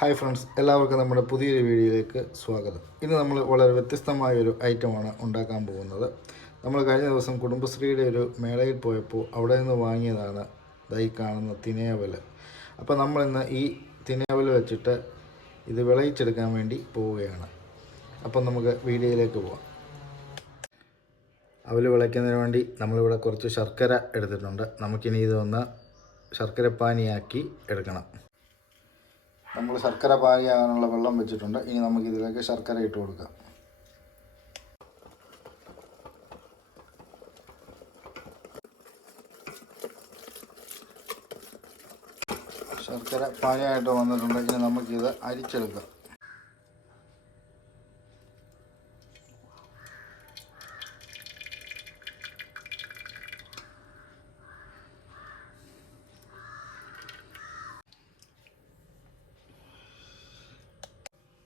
Hi friends എല്ലാവർക്കും നമ്മുടെ പുതിയൊരു വീഡിയോയിലേക്ക് സ്വാഗതം. ഇന്ന് നമ്മൾ വളരെ വ്യത്യസ്തമായ ഒരു ഐറ്റമാണ് ഉണ്ടാക്കാൻ പോകുന്നത്. നമ്മൾ കഴിഞ്ഞ ദിവസം കുടുംബശ്രീയുടെ ഒരു മേളയിൽ പോയപ്പോൾ അവിടെ നിന്ന് വാങ്ങിയതാണ് ദൈ കാണുന്ന തിനയവൽ അപ്പോൾ നമ്മൾ ഇന്ന് ഈ തിനയവൽ വെച്ചിട്ട് ഇത് വിളയിച്ചെടുക്കാൻ വേണ്ടി പോവുകയാണ്. അപ്പം നമുക്ക് വീഡിയോയിലേക്ക് പോവാം. അവൽ വിളയ്ക്കുന്നതിന് വേണ്ടി നമ്മളിവിടെ കുറച്ച് ശർക്കര എടുത്തിട്ടുണ്ട്. നമുക്കിനി ഇതൊന്ന് ശർക്കര പാനിയാക്കി എടുക്കണം. നമ്മൾ ശർക്കര പാനിയാകാനുള്ള വെള്ളം വെച്ചിട്ടുണ്ട്. ഇനി നമുക്ക് ഇതിലേക്ക് ശർക്കര ഇട്ട് കൊടുക്കാം. ശർക്കര പാനിയായിട്ട് വന്നിട്ടുണ്ട്. ഇനി നമുക്കിത് അരിച്ചെടുക്കാം.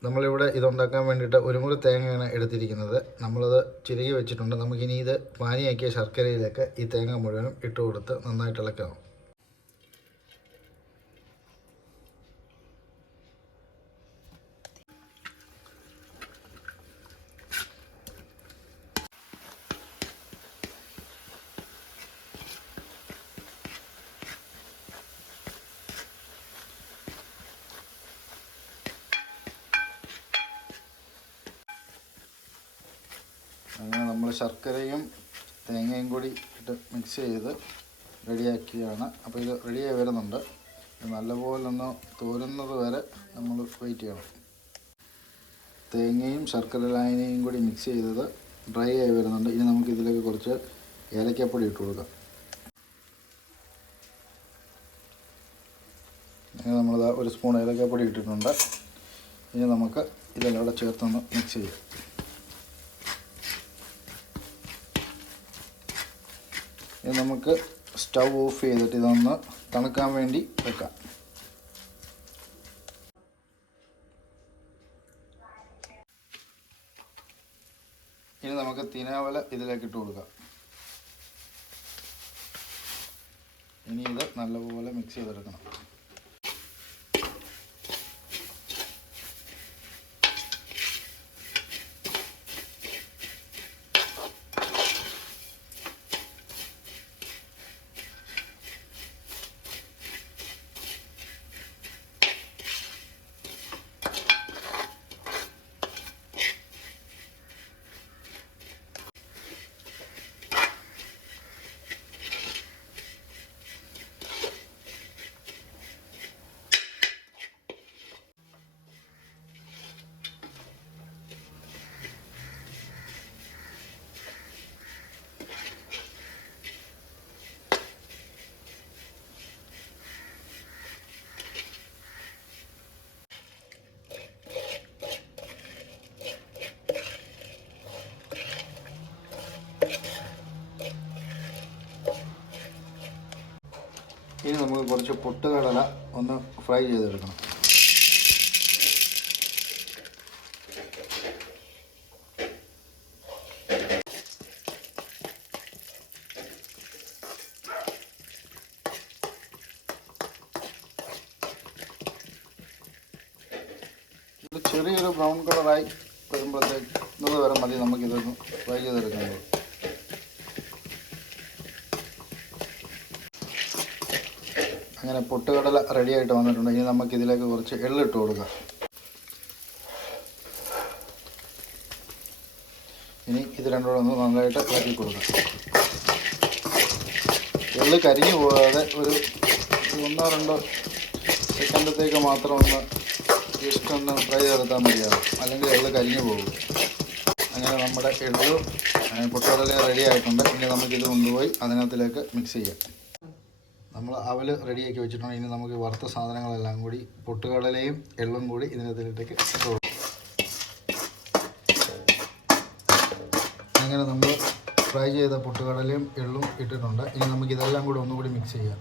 നമ്മളിവിടെ ഇതുണ്ടാക്കാൻ വേണ്ടിയിട്ട് ഒരു മുറി തേങ്ങയാണ് എടുത്തിരിക്കുന്നത്. നമ്മളത് ചിരകി വെച്ചിട്ടുണ്ട്. നമുക്കിനി ഇത് പാനിയാക്കിയ ശർക്കരയിലേക്ക് ഈ തേങ്ങ മുഴുവനും ഇട്ട് കൊടുത്ത് നന്നായിട്ട് ഇളക്കണം അങ്ങനെ നമ്മൾ ശർക്കരയും തേങ്ങയും കൂടി ഇട്ട് മിക്സ് ചെയ്ത് റെഡിയാക്കിയാണ്. അപ്പോൾ ഇത് റെഡിയായി വരുന്നുണ്ട്. നല്ലപോലെ ഒന്ന് തോരുന്നത് വരെ നമ്മൾ വെയിറ്റ് ചെയ്യണം. തേങ്ങയും ശർക്കര ലായനയും കൂടി മിക്സ് ചെയ്തത് ഡ്രൈ ആയി വരുന്നുണ്ട്. ഇനി നമുക്ക് ഇതിലേക്ക് കുറച്ച് ഏലക്കപ്പൊടി ഇട്ട് കൊടുക്കാം. ഇനി നമ്മളിത് ഒരു സ്പൂൺ ഏലക്കപ്പൊടി ഇട്ടിട്ടുണ്ട്. ഇനി നമുക്ക് ഇതെല്ലാം കൂടെ ചേർത്തൊന്ന് മിക്സ് ചെയ്യാം. ഇനി നമുക്ക് സ്റ്റൗ ഓഫ് ചെയ്തിട്ട് ഇതൊന്ന് തണുക്കാൻ വേണ്ടി വെക്കാം. ഇനി നമുക്ക് തിനാവല ഇതിലേക്ക് ഇട്ട് കൊടുക്കാം. ഇനി ഇത് നല്ലപോലെ മിക്സ് ചെയ്തെടുക്കണം. ഇനി നമുക്ക് കുറച്ച് പൊട്ടുകടല ഒന്ന് ഫ്രൈ ചെയ്തെടുക്കണം. ചെറിയൊരു ബ്രൗൺ കളറായി വരുമ്പോഴത്തേക്ക് ഇന്നത് വരെ മതി നമുക്കിതൊന്ന് ഫ്രൈ ചെയ്തെടുക്കുന്നത് അങ്ങനെ പൊട്ടുകടല റെഡി ആയിട്ട് വന്നിട്ടുണ്ട്. ഇനി നമുക്ക് ഇതിലേക്ക് കുറച്ച് എള്ളിട്ട് കൊടുക്കാം. ഇനി ഇത് രണ്ടുകൂടെ ഒന്ന് നന്നായിട്ട് ഇളക്കി കൊടുക്കാം. എള്ള് കരിഞ്ഞു പോകാതെ ഒരു ഒന്നോ രണ്ടോ സെക്കൻഡത്തേക്ക് മാത്രം ഒന്ന് ജസ്റ്റ് ഫ്രൈ ചെയ്തെടുത്താൽ മതിയാവും. അല്ലെങ്കിൽ എള്ള് കരിഞ്ഞു പോകും. അങ്ങനെ നമ്മുടെ എള്ളും പൊട്ടുകടല റെഡി ആയിട്ടുണ്ട്. ഇനി നമുക്കിത് കൊണ്ടുപോയി അതിനകത്തിലേക്ക് മിക്സ് ചെയ്യാം. നമ്മൾ അവൽ റെഡിയാക്കി വെച്ചിട്ടുണ്ട്. ഇനി നമുക്ക് വറുത്ത സാധനങ്ങളെല്ലാം കൂടി പൊട്ടുകടലയും എള്ളും കൂടി ഇതിനകത്തിലേക്ക് അങ്ങനെ നമ്മൾ ഫ്രൈ ചെയ്ത പൊട്ടുകടലയും എള്ളും ഇട്ടിട്ടുണ്ട്. ഇനി നമുക്ക് ഇതെല്ലാം കൂടി ഒന്നുകൂടി മിക്സ് ചെയ്യാം.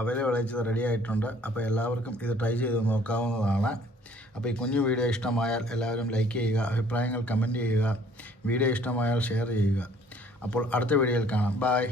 അവൽ ആയിട്ട് റെഡി ആയിട്ടുണ്ട്. അപ്പോൾ എല്ലാവർക്കും ഇത് ട്രൈ ചെയ്ത് നോക്കാവുന്നതാണ്. അപ്പോൾ ഈ കുഞ്ഞു വീഡിയോ ഇഷ്ടമായാൽ എല്ലാവരും ലൈക്ക് ചെയ്യുക അഭിപ്രായങ്ങൾ കമന്റ് ചെയ്യുക വീഡിയോ ഇഷ്ടമായാൽ ഷെയർ ചെയ്യുക. അപ്പോൾ അടുത്ത വീഡിയോയിൽ കാണാം. ബായ്